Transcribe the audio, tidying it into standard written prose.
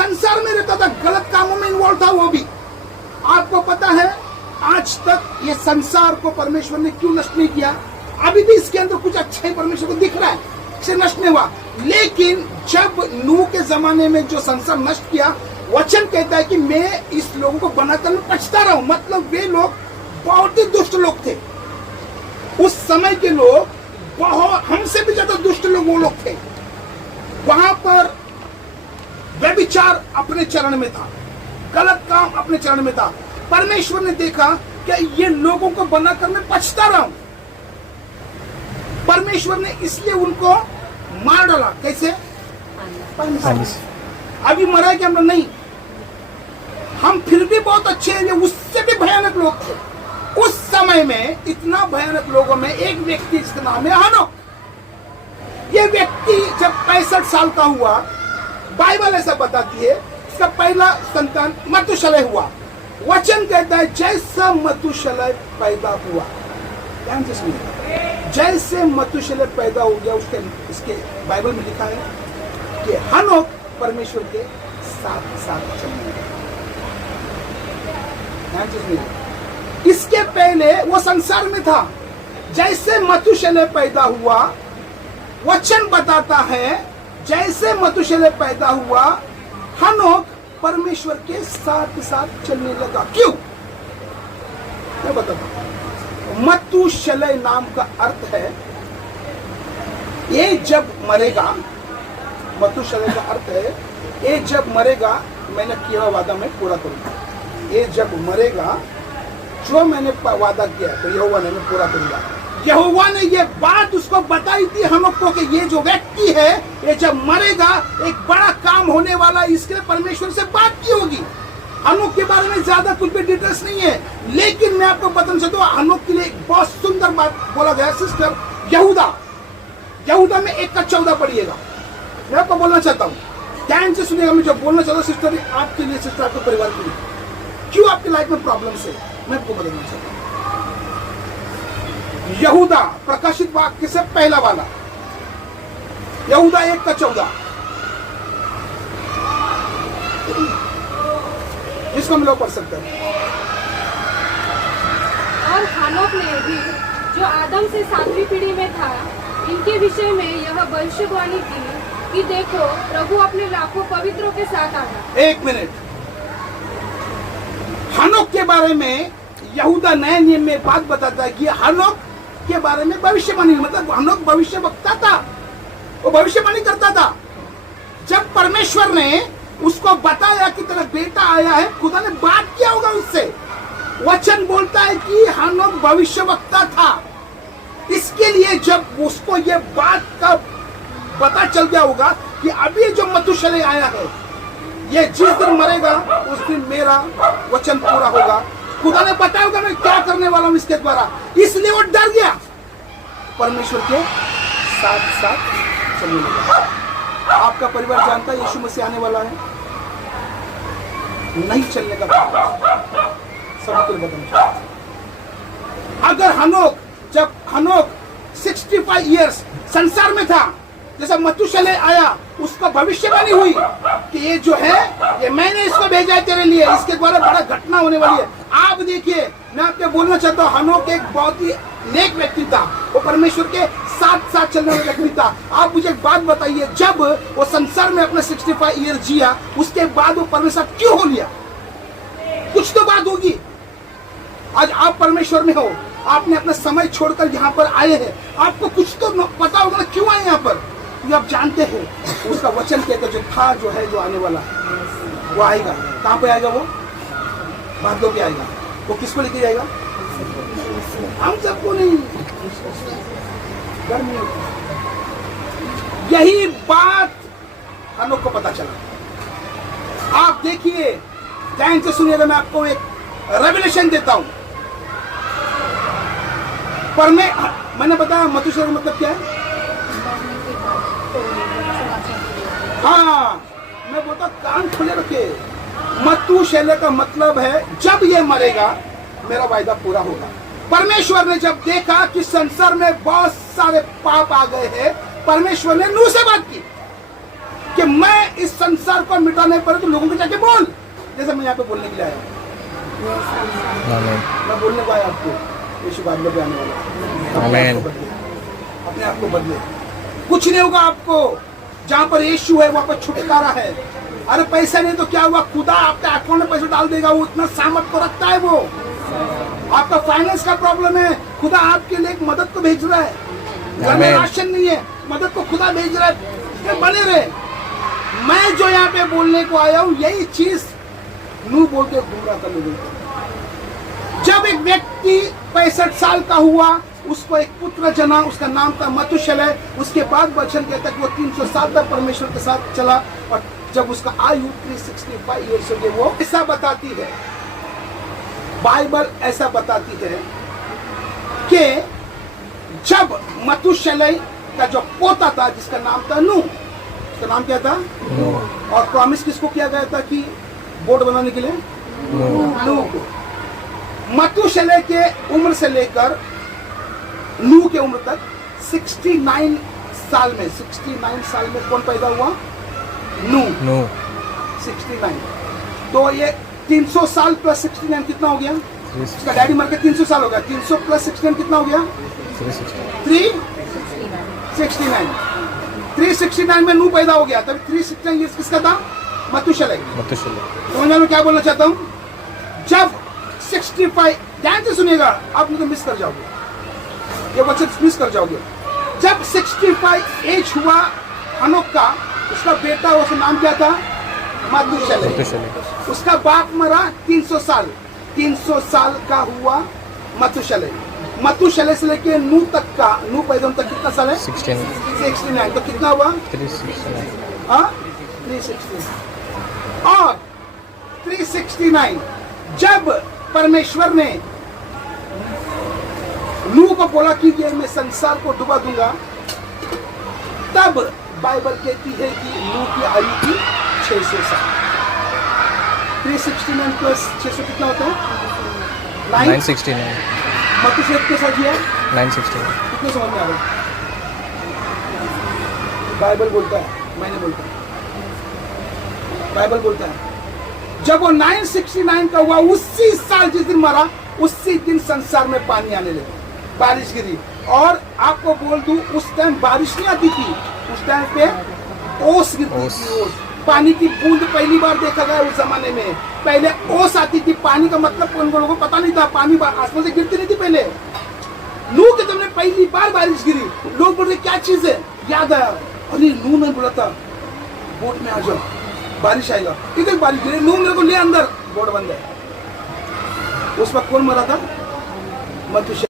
संसार में रहता था, गलत कामों में इन्वॉल्व था वो भी। आपको पता है आज तक ये संसार को परमेश्वर ने क्यों नष्ट नहीं किया? अभी भी इसके अंदर कुछ अच्छा ही परमेश्वर को दिख रहा है, इसे नष्ट नहीं हुआ। लेकिन जब नूह के जमाने में जो संसार नष्ट किया, वचन कहता है कि मैं इस लोगों को बनाकर मैं पछता रहा हूं। मतलब वे लोग बहुत ही दुष्ट लोग थे। उस समय के लोग बहुत, हमसे भी ज्यादा दुष्ट लोग वो लोग थे। वहां पर व्यभिचार अपने चरण में था, गलत काम अपने चरण में था। परमेश्वर ने देखा कि ये लोगों को बनाकर मैं पछता रहा हूं। परमेश्वर ने इसलिए उनको मार डाला। कैसे? अभी मरा कि हम लोग नहीं, हम फिर भी बहुत अच्छे हैं। उससे भी भयानक लोग थे उस समय में। इतना भयानक लोगों में एक व्यक्ति जिसका नाम है हनोक। ये व्यक्ति जब 65 साल का हुआ, बाइबल ऐसा बताती है, इसका पहला संतान मतुशलह हुआ। वचन कहता है जैसा मतुशलह पैदा हुआ, ध्यान से सुनिए, जैसे मतुशलह पैदा हो गया, उसके इसके बाइबल में लिखा है कि हनोक परमेश्वर के साथ साथ चलने लगा। ध्यान से सुनिए, इसके पहले वो संसार में था। जैसे मतुशलह पैदा हुआ, वचन बताता है जैसे मतुशलह पैदा हुआ, हनोक परमेश्वर के साथ साथ चलने लगा। क्यों? मैं बताता हूं। मतुशलह नाम का अर्थ है ये जब मरेगा। मतुशलह का अर्थ है ये जब मरेगा मैंने किया वादा मैं पूरा करूंगा। ये जब मरेगा जो मैंने वादा किया तो यहोवा ने मैं पूरा करूंगा। यहोवा ने ये बात उसको बताई थी हनोक को कि ये जो व्यक्ति है ये जब मरेगा एक बड़ा काम होने वाला, इसके लिए परमेश्वर से बात की होगी। हनोक के बारे में ज्यादा कुछ भी डिटेल्स नहीं है, लेकिन मैं आपको बताना चाहता हूँ हनोक के लिए एक बहुत सुंदर बात बोला गया। सिस्टर यहूदा में 1:14 पढ़िएगा। मैं आपको बोलना चाहता हूँ, ध्यान से सुनिएगा। मैं जो बोलना चाहता हूँ सिस्टर, आपके लिए, सिस्टर आपके परिवार के लिए, क्यों आपकी लाइफ में प्रॉब्लम है, मैं आपको बताना चाहता हूँ। यहूदा प्रकाशित वाक्य से पहला वाला, यहूदा 1:14, जिसको हम लोग पढ़ सकते हैं। और हनोक ने भी जो आदम से 7वीं पीढ़ी में था, इनके विषय में यह भविष्यवाणी की कि देखो प्रभु अपने लाखों पवित्रों के साथ आया। एक मिनट, हनोक के बारे में यहूदा नए नियम में बात बताता है कि हनोक के बारे में भविष्यवाणी, मतलब हनोक भविष्य वक्ता था, वो भविष्यवाणी करता था। जब परमेश्वर ने उसको बताया कि तेरा बेटा आया है, खुदा ने बात किया होगा उससे। वचन बोलता है कि हनोक भविष्य वक्ता था। इसके लिए जब उसको ये बात का पता चल गया होगा कि अभी जो मतुशलह आया है, ये जिस दिन मरेगा उस दिन मेरा वचन पूरा होगा। खुदा ने बताया होगा मैं क्या करने वाला हूं इसके द्वारा, इसलिए वो डर गया, परमेश्वर के साथ साथ चलने लगा। आपका परिवार जानता है यीशु मसीह आने वाला है, नहीं चलने का सबको बताना। अगर जब हनोक 65 इयर्स संसार में था, जैसा मतुशलह आया, उसका भविष्यवाणी हुई कि ये जो है ये मैंने इसको भेजा है तेरे लिए, इसके द्वारा बड़ा घटना होने वाली है। आप देखिए, मैं आपको बोलना चाहता हूँ, हनोक एक बहुत ही नेक व्यक्ति था, वो परमेश्वर के साथ साथ चलने वाला व्यक्ति था। आप मुझे एक बात बताइए, जब वो संसार में अपने 65 ईयर जिया, उसके बाद वो परमेश्वर क्यों हो लिया? कुछ तो बात होगी। आज आप परमेश्वर में हो, आपने अपना समय छोड़कर यहाँ पर आए हैं, आपको कुछ तो पता होगा ना क्यों आए यहाँ पर। ये आप जानते हैं, उसका वचन कहता जो था, जो है, जो आने वाला वो आएगा। कहाँ पे आएगा? वो बादलों पे आएगा। वो किसको लेके जाएगा? हम सबको नहीं। यही बात हनोक को पता चला। आप देखिए, ध्यान से सुनिएगा, मैं आपको एक रेवलेशन देता हूं। पर मैंने बताया मतुशलह का मतलब क्या है? हाँ, मैं बोलता कान खुले रखे। मतुशलह का मतलब है जब ये मरेगा मेरा वायदा पूरा होगा। परमेश्वर ने जब देखा कि संसार में बहुत सारे पाप आ गए हैं, परमेश्वर ने नूह से बात की। कि मैं इस संसार को मिटाने पर तो लोगों को जाके बोल, जैसे मैं यहाँ पे बोलने के लिए आया हूँ। आमीन। मैं बोलने को आया आपको, यीशु बाद में आने वाला। आमीन। अपने आप को बदले, कुछ नहीं होगा आपको। जहाँ पर यीशु है वहाँ पर छुटकारा है। अरे पैसा नहीं तो क्या हुआ, खुदा आपके अकाउंट में पैसा डाल देगा, वो इतना सामर्थ को रखता है। वो आपका फाइनेंस का प्रॉब्लम है, खुदा आपके लिए एक मदद को भेज रहा है। घर में राशन नहीं है, मदद को खुदा भेज रहा है। इसमें बने रहे। मैं जो यहाँ पे बोलने को आया हूँ यही चीज नू बोल के घूम रहा था लोगों को। जब एक व्यक्ति 65 साल का हुआ, उसको एक पुत्र जना, उसका नाम था मतुशलह। उसके बाद वचन कहता कि वो 300 साल तक परमेश्वर के साथ चला, और जब उसका आयु 365 ईयर्स हो गए। वो ऐसा बताती है, बाइबल ऐसा बताती है कि जब मतुशलह का जो पोता था जिसका नाम था नूह, उसका नाम क्या था? और प्रॉमिस किसको किया गया था कि बोट बनाने के लिए? नूह को। मतुशलह के उम्र से लेकर नूह के उम्र तक 69 साल में कौन पैदा हुआ? नूह। 69। तो ये 300 साल प्लस 69 कितना हो गया? उसका डैडी मर के 300 साल हो गया। 300 प्लस 69 कितना हो गया? 369। 369 में नूह पैदा हो गया। तभी 369 ईयर्स किसका था? मतुशलह। समझ में क्या बोलना चाहता हूँ? जब 65, ध्यान से सुनिएगा, आप नहीं तो मिस कर जाओगे, ये वचन मिस कर जाओगे। जब 65 एज हुआ हनोक का, उसका बेटा, उसका नाम क्या था? मतुशलह। उसका बाप मरा 300 साल का हुआ मतुशलह। मतुशलह से लेके नूह तक का, नूह पैदा होने तक कितना साल है? 69। तो कितना हुआ? 369। और 369 जब परमेश्वर ने नूह को बोला कि ये मैं संसार को डुबा दूंगा, तब बाइबल कहती है कि नूह की आयु थी 600 साल। 369 प्लस 600 कितना होता है? 969। मतुशलह के साथ दिया 969। कितने समझ में आ रहा है? बाइबल बोलता है, मैंने बोलता है, बाइबल बोलता है जब वो 969 का हुआ, उसी साल जिस दिन मरा, उसी दिन संसार में पानी आने लगा, बारिश गिरी। और आपको बोल दूं, उस टाइम बारिश नहीं आती थी, उस टाइम पे ओस गिरती थी। ओस, पानी की बूंद पहली बार देखा गया उस जमाने में। पहले ओस आती थी। पानी का मतलब उन लोगों को पता नहीं था, पानी आसमान से गिरती नहीं थी पहले। नूह के तुमने पहली बार बारिश गिरी, लोग बोल रहे क्या चीज है? याद आया, अरे नूह ने बोला था बोट में आ जाओ, बारिश आएगा। इधर बारिश गिरी, नूह मेरे को ले अंदर, बोट बंद है। उस वक्त कौन मरा था? मतुशलह।